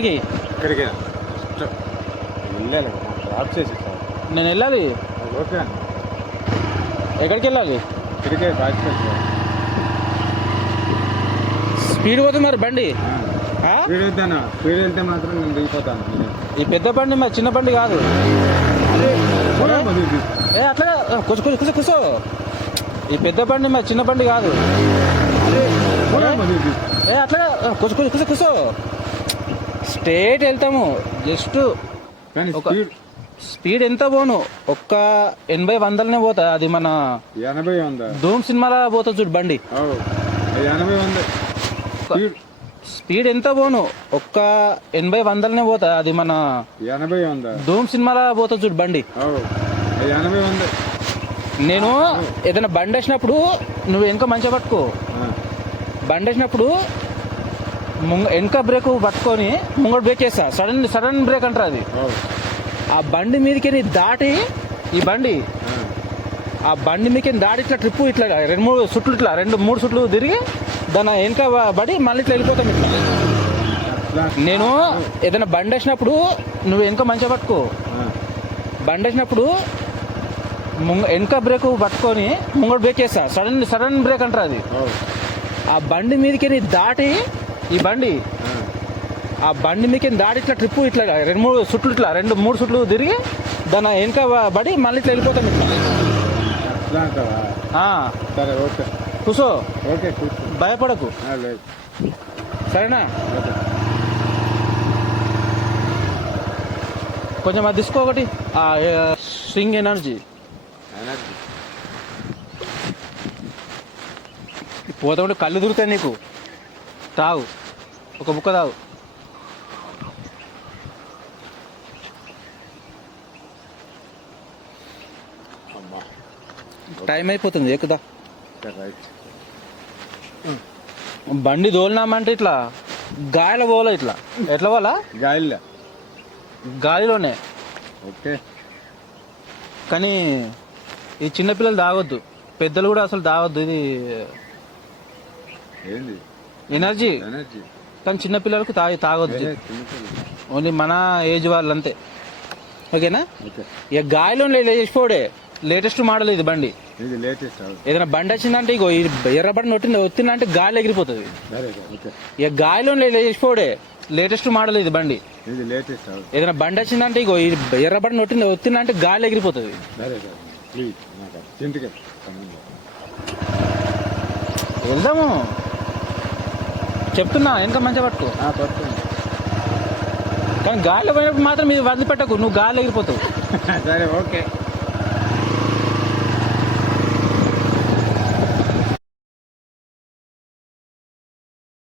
ఇక్కడికి. వెళ్ళాలి డ్రాప్ చేసి నేను వెళ్ళాలి. ఓకే. అండి ఎక్కడికి వెళ్ళాలి? ఇక్కడికే సార్ స్పీడ్ పోతుంది మరి బండి? స్పీడ్ వెళ్తాను స్పీడ్ వెళ్తే మాత్రం నేను దిగిపోతాను. ఈ పెద్ద బండి మరి చిన్న బండి కాదు. ఏ? అట్లా కూర్చో కూర్చో కూర్చో ఈ పెద్ద బండి మరి చిన్న బండి కాదు. ఏ? అట్లా కూర్చో కూర్చో కూర్చో. స్ట్రేట్ వెళ్తాము. జస్ట్ ఒక- స్పీడ్ ఎంత పోను? ఒక్క ఎనభై వందలనే పోతా. అది మన ఎనభై వంద. ధూమ్ సినిమాలో పోతా చూడు బండి. ఎనభై వంద. స్పీడ్ ఎంత పోను? ఒక్క ఎనభై వందలనే పోతా. అది మన ఎనభై వంద. ధూమ్ సినిమాలో పోతా చూడు బండి. ఎనభై వంద. నేను ఏదైనా బండి వేసినప్పుడు నువ్వు వెనక మంచిగా పట్టుకో. బండి వేసినప్పుడు ముంగ వెనక బ్రేక్ పట్టుకొని ముంగడు బ్రేక్ చేస్తా. సడన్ సడన్ బ్రేక్ అంటారు అది. ఆ బండి మీదకి దాటి ఈ బండి ఆ, బండి మీదకి దాడి ఇట్లా ట్రిప్ ఇట్లా రెండు మూడు సుట్లు ఇట్లా రెండు మూడు సుట్లు తిరిగి దాని వెనక పడి మళ్ళీ ఇట్లా వెళ్ళిపోతాం ఇట్లా. నేను ఏదైనా బండి వేసినప్పుడు నువ్వు వెనక మంచిగా పట్టుకో. బండి వేసినప్పుడు ముంగ వెనక బ్రేక్ పట్టుకొని ముంగడు బ్రేక్ చేస్తా. సడన్ సడన్ బ్రేక్ అంటారు అది. ఆ బండి మీదకి దాటి ఈ బండి ఆ, బండి మీదకి దాడి ఇట్లా ట్రిప్ ఇట్లా రెండు మూడు సుట్లు ఇట్లా రెండు మూడు సుట్లు తిరిగి దాని వెనక పడి మళ్ళీ ఇట్లా వెళ్ళిపోతాం ఇట్లా. కూసో. ఓకే భయపడకు. సరేనా? ఓకే. కొంచెం అది తీసుకో ఒకటి. String energy. ఎనర్జీ. పోతా ఉంటే కళ్ళు దొరుకుతాయి నీకు. తాగు. ఒక బుక్క తాగు. అమ్మా. టైం అయిపోతుంది ఎక్కుదా? బండి తోలినామంటే ఇట్లా గాలిలో పోలే ఇట్లా? ఎట్లా పోలా గాలిలో. గాలిలోనే. ఓకే. కానీ ఈ చిన్నపిల్లలు తాగొద్దు. పెద్దలు కూడా అసలు తాగొద్దు. ఇది ఏంది? ఎనర్జీ ఎనర్జీ కానీ చిన్నపిల్లలకు తాగి తాగొద్దు. ఓన్లీ మన ఏజ్ వాళ్ళు అంతే ఓకేనా? ఓకే. ఇక గాలిలో లేచిపోడే లేటెస్ట్ మోడల్ ఇది బండి. ఇది లేటెస్ట్ అవుట్ ఏదైనా బండి వచ్చిందంటే ఇగో ఈ ఎర్ర బటన్ ఒట్టింది ఒత్తిందంటే గాలి ఎగిరిపోతుంది. ఇక గాలిలో లేచిపోడే లేటెస్ట్ మోడల్ ఇది బండి. ఇది లేటెస్ట్ అవుట్ ఏదైనా బండి వచ్చిందంటే ఇగో ఈ ఎర్ర బటన్ ఒట్టింది ఒత్తిందంటే గాలి ఎగిరిపోతుంది. వెళ్దాము. చెప్తున్నా ఎంత మంచిగా పట్టుకో. ఆ, కానీ గాలిలో పోయినప్పుడు మాత్రం ఇది వదిలిపెట్టకు నువ్వు గాలి ఎగిరిపోతావు. సరే ఓకే.